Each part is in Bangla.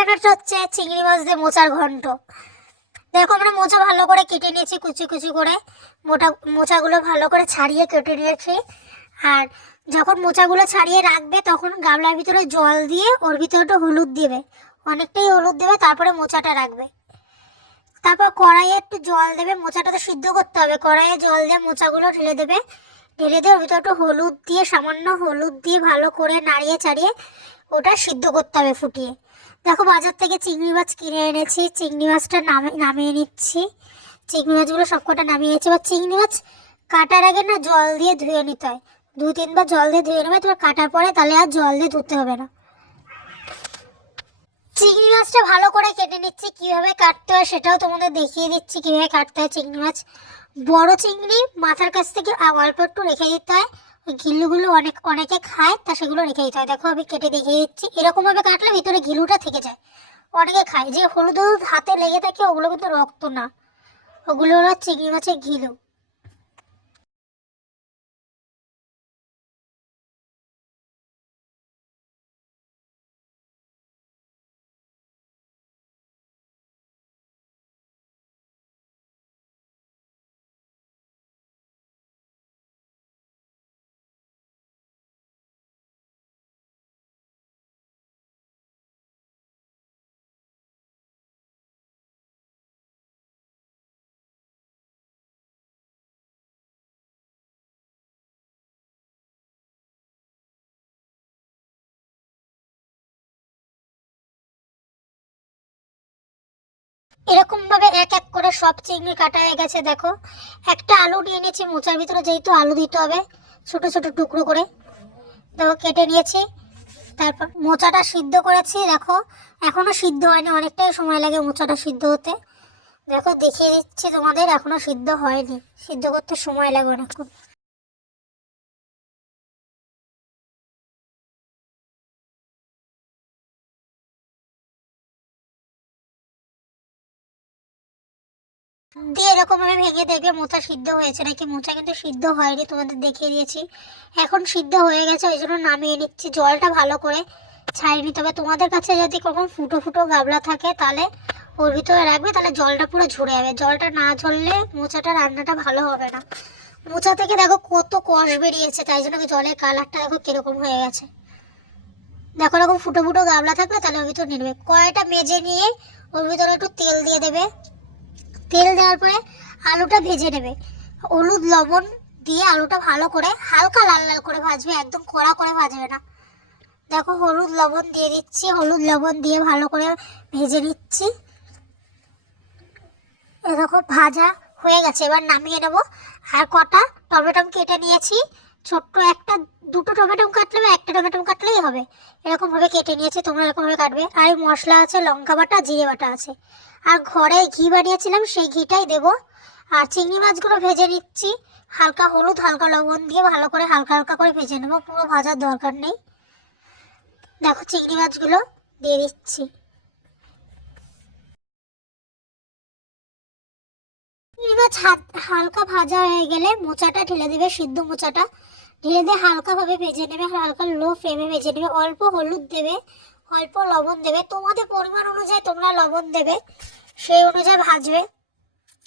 রান্নাটা হচ্ছে চিংড়ি মাছ দিয়ে মোচার ঘন্ট। দেখো আমরা মোচা ভালো করে কেটে নিয়েছি কুচি কুচি করে, মোচাগুলো ভালো করে ছাড়িয়ে কেটে নিয়েছি। আর যখন মোচাগুলো ছাড়িয়ে রাখবে তখন গামলার ভিতরে জল দিয়ে ওর ভিতরে একটু হলুদ দেবে, অনেকটাই হলুদ দেবে, তারপরে মোচাটা রাখবে। তারপর কড়াইয়ে একটু জল দেবে, মোচাটা তো সিদ্ধ করতে হবে, কড়াইয়ে জল দিয়ে মোচাগুলো ঢেলে দেবে। ঢেলে দিয়ে ওর ভিতরে একটু হলুদ দিয়ে, সামান্য হলুদ দিয়ে ভালো করে নাড়িয়ে চাড়িয়ে ওটা সিদ্ধ করতে হবে ফুটিয়ে। দেখো বাজার থেকে চিংড়ি মাছ কিনে এনেছি, চিংড়ি মাছটা নামিয়ে নিচ্ছি। চিংড়ি মাছগুলো সবকটা নামিয়ে নিচ্ছি। এবার চিংড়ি মাছ কাটার আগে না জল দিয়ে ধুয়ে নিতে হয়, 2-3 বার জল দিয়ে ধুয়ে নেবে, তোমার কাটার পরে তাহলে আর জল দিয়ে ধুতে হবে না। চিংড়ি মাছটা ভালো করে কেটে নিচ্ছি, কিভাবে কাটতে হয় সেটাও তোমাদের দেখিয়ে দিচ্ছি কিভাবে কাটতে হয় চিংড়ি মাছ। বড় চিংড়ি মাথার কাছ থেকে অল্প একটু রেখে দিতে হয়, ওই ঘিলুগুলো অনেকে খায়, তা সেগুলো রেখে দিতে হয়। দেখো আমি কেটে দেখিয়ে দিচ্ছি, এরকম ভাবে কাটলে ভিতরে ঘিলুটা থেকে যায়। অনেকে খায়, যে হলুদ হলুদ হাতে লেগে থাকে ওগুলো কিন্তু রক্ত না, ওগুলো হলো চিংড়ি মাছের ঘিলু। এরকম ভাবে এক এক করে সব চিংড়ি কাটা হয়ে গেছে। দেখো একটা আলু নিয়ে নিয়েছি, মোচার ভিতরে যেহেতু আলু দিতে হবে ছোট ছোট টুকরো করে, দেখো কেটে নিয়েছি। তারপর মোচাটা সিদ্ধ করেছি, দেখো এখনো সিদ্ধ হয়নি, অনেকটাই সময় লাগে মোচাটা সিদ্ধ হতে। দেখো দেখিয়ে দিচ্ছি তোমাদের, এখনো সিদ্ধ হয়নি, সিদ্ধ করতে সময় লাগে অনেকক্ষণ। দিয়ে এরকম ভাবে ভেঙে দেখবে মোচা সিদ্ধ হয়েছে নাকি। মোচা কিন্তু সিদ্ধ হয়নি, তোমাদের দেখিয়ে দিয়েছি। এখন সিদ্ধ হয়ে গেছে, ওই জন্য নামিয়ে নিচ্ছি। জলটা ভালো করে ছাড়িয়ে নিতে হবে। তোমাদের কাছে যদি কখন ফুটো ফুটো গাবলা থাকে তাহলে ওর ভিতরে রাখবে, তাহলে জলটা পুরো ঝরে যাবে। জলটা না ঝরলে মোচাটা রান্নাটা ভালো হবে না। মোচা থেকে দেখো কত কষ বেরিয়েছে, তাই জন্য জলের কালারটা দেখো কিরকম হয়ে গেছে। দেখো এরকম ফুটো ফুটো গাবলা থাকলে তাহলে ওর ভিতরে নিয়ে নেবে। কড়াইটা মেজে নিয়ে ওর ভিতরে একটু তেল দিয়ে দেবে। তেল দেওয়ার পরে আলুটা ভেজে নেবে, হলুদ লবণ দিয়ে আলুটা ভালো করে হালকা লাল লাল করে ভাজবে, একদম কড়া করে ভাজবে না। দেখো হলুদ লবণ দিয়ে দিচ্ছি, হলুদ লবণ দিয়ে ভালো করে ভেজে নিচ্ছি। এরকম ভাজা হয়ে গেছে, এবার নামিয়ে নেব। আর কটা টমেটো কেটে নিয়েছি, ছোট্ট একটা দুটো টমেটো কাটলে বা একটা টমেটো কাটলেই হবে, এরকমভাবে কেটে নিয়েছি। তোমরা এরকমভাবে কাটবে। আর এই মশলা আছে, লঙ্কা বাটা জিরে বাটা আছে, আর ঘরে ঘি বানিয়েছিলাম সেই ঘিটাই দেব। আর চিংড়ি মাছগুলো ভেজে নিচ্ছি, হালকা হলুদ হালকা লবণ দিয়ে ভালো করে হালকা হালকা করে ভেজে নেবো, পুরো ভাজার দরকার নেই। দেখো চিংড়ি মাছগুলো দিয়ে দিচ্ছি। চিংড়ি মাছ হালকা ভাজা হয়ে গেলে মোচাটা ঢেলে দেবে, সিদ্ধ মোচাটা ঢেলে দিয়ে হালকাভাবে ভেজে নেবে, হালকা লো ফ্লেমে ভেজে নেবে। অল্প হলুদ দেবে, অল্প লবণ দেবে, তোমাদের পরিমাণ অনুযায়ী তোমরা লবণ দেবে, সেই অনুযায়ী ভাজবে।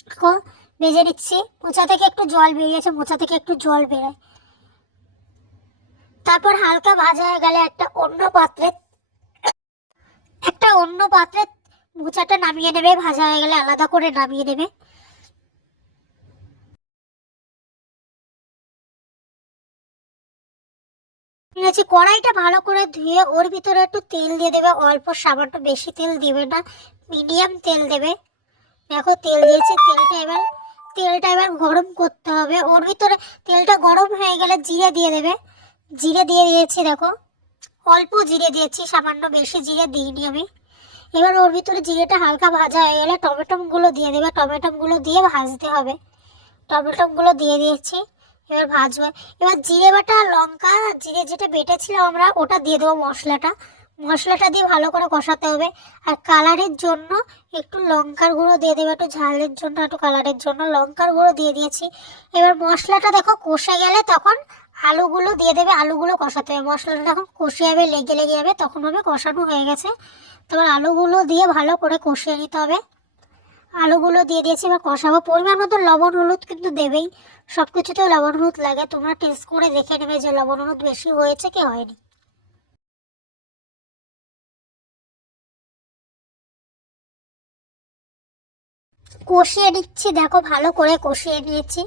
দেখো ভেজে নিচ্ছি। মোচা থেকে একটু জল বেরিয়েছে, মোচা থেকে একটু জল বেরোয়। তারপর হালকা ভাজা হয়ে গেলে একটা অন্য পাত্রে মোচাটা নামিয়ে নেবে, ভাজা হয়ে গেলে আলাদা করে নামিয়ে নেবে। ঠিক আছে, কড়াইটা ভালো করে ধুয়ে ওর ভিতরে একটু তেল দিয়ে দেবে, অল্প সামান্য, বেশি তেল দিবে না, মিডিয়াম তেল দেবে। দেখো তেল দিয়েছি, তেলটা এবার গরম করতে হবে। ওর ভিতরে তেলটা গরম হয়ে গেলে জিরে দিয়ে দেবে, জিরে দিয়ে দিয়েছি। দেখো অল্প জিরে দিয়েছি, সামান্য, বেশি জিরে দিইনি আমি। এবার ওর ভিতরে জিরেটা হালকা ভাজা হয়ে গেলে টমেটোগুলো দিয়ে দেবে, টমেটোগুলো দিয়ে ভাজতে হবে। টমেটোগুলো দিয়ে দিয়েছি, এবার ভাজবো। এবার জিরে বাটা লঙ্কা জিরে যেটা বেটেছিলাম আমরা ওটা দিয়ে দেবো, মশলাটা দিয়ে ভালো করে কষাতে হবে। আর কালারের জন্য একটু লঙ্কার গুঁড়ো দিয়ে দেবে, একটু ঝালের জন্য, একটু কালারের জন্য লঙ্কার গুঁড়ো দিয়ে দিয়েছি। এবার মশলাটা দেখো কষে গেলে তখন আলুগুলো দিয়ে দেবে, আলুগুলো কষাতে হবে। মশলাটা যখন কষিয়ে যাবে, লেগে লেগে যাবে, তখন হবে কষানো হয়ে গেছে। তারপর আলুগুলো দিয়ে ভালো করে কষিয়ে নিতে হবে। আলুগুলো দিয়ে দিয়েছি, এবার কষাবো। পরিমাণ মতো লবণ হলুদ কিন্তু দেবেই, সব কিছুতেও লবণ হলুদ লাগে, তোমরা টেস্ট করে দেখে নেবে যে লবণ হলুদ বেশি হয়েছে কি হয়নি। কষিয়ে নিচ্ছি, দেখো ভালো করে কষিয়ে নিয়েছি,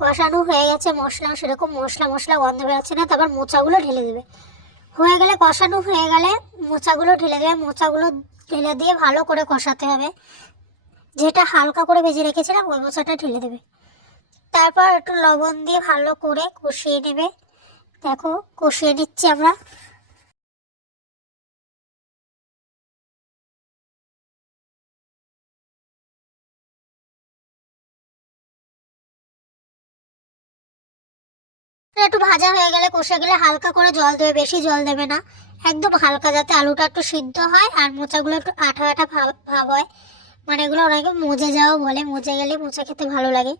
কষানো হয়ে গেছে। মশলা সেরকম মশলা মশলা গন্ধ বেরোচ্ছে না। তারপর মোচাগুলো ঢেলে দেবে। হয়ে গেলে, কষানো হয়ে গেলে মোচাগুলো ঢেলে দেবে। মোচাগুলো ঢেলে দিয়ে ভালো করে কষাতে হবে। যেটা হালকা করে ভেজে রেখেছিলাম ওই মোচাটা ঢেলে দেবে। তারপর একটু লবণ দিয়ে ভালো করে কষিয়ে নেবে। দেখো কষিয়ে নিচ্ছি আমরা। একটু ভাজা হয়ে গেলে, কষে গেলে হালকা করে জল দেবে, বেশি জল দেবে না, একদম হালকা, যাতে আলুটা একটু সিদ্ধ হয় আর মোচাগুলো একটু আঠা আঠা ভাব ভাব হয়। মানে এগুলো অনেকে মজে যাওয়া বলে, মজে গেলে মোচা খেতে ভালো লাগে।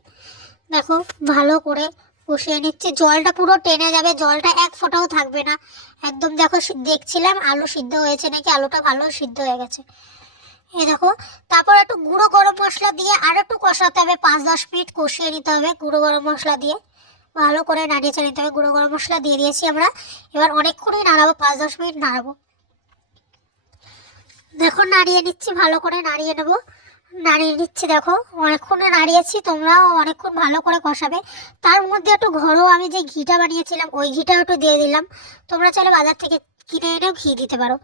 দেখো ভালো করে কষিয়ে নিচ্ছি, জলটা পুরো টেনে যাবে, জলটা এক ফোঁটাও থাকবে না একদম। দেখো দেখছিলাম আলু সিদ্ধ হয়েছে নাকি, আলুটা ভালো সিদ্ধ হয়ে গেছে। এই দেখো। তারপর একটু গুঁড়ো গরম মশলা দিয়ে আর একটু কষাতে হবে, 5-10 মিনিট কষিয়ে নিতে হবে গুঁড়ো গরম মশলা দিয়ে। ভালো করে নাড়িয়ে চাড়িয়ে নিতে হবে। গুঁড়ো গরম মশলা দিয়ে দিয়েছি আমরা। এবার অনেকক্ষণই নাড়াবো, 5-10 মিনিট নাড়াবো। দেখো নাড়িয়ে নিচ্ছি, ভালো করে নাড়িয়ে নেবো। নাড়িয়ে নিচ্ছি, দেখো অনেকক্ষণে নাড়িয়েছি, তোমরাও অনেকক্ষণ ভালো করে কষাবে। তার মধ্যে একটু ঘরোয়া আমি যে ঘিটা বানিয়েছিলাম ওই ঘিটা একটু দিয়ে দিলাম। তোমরা চাইলে বাজার থেকে কিনে এনেও ঘি দিতে পারো।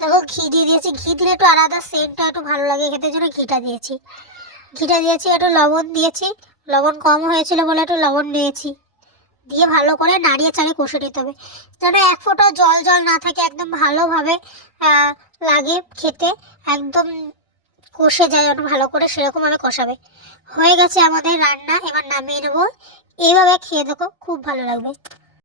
দেখো ঘি দিয়ে দিয়েছি, ঘি দিলে একটু আলাদা সেন্টটা একটু ভালো লাগে খেতে, জন্য ঘিটা দিয়েছি। ঘিটা দিয়েছি, একটু লবণ দিয়েছি, লবণ কম হয়েছিল বলে একটু লবণ দিয়েছি। দিয়ে ভালো করে নাড়িয়ে চাড়িয়ে কষে নিতে হবে, যেন এক ফোঁটাও জল জল না থাকে, একদম ভালোভাবে লাগে খেতে, একদম কষে যায় যেন ভালো করে, সেরকমভাবে কষাবে। হয়ে গেছে আমাদের রান্না, এবার নামিয়ে নেবো। এইভাবে খেয়ে দেখো, খুব ভালো লাগবে।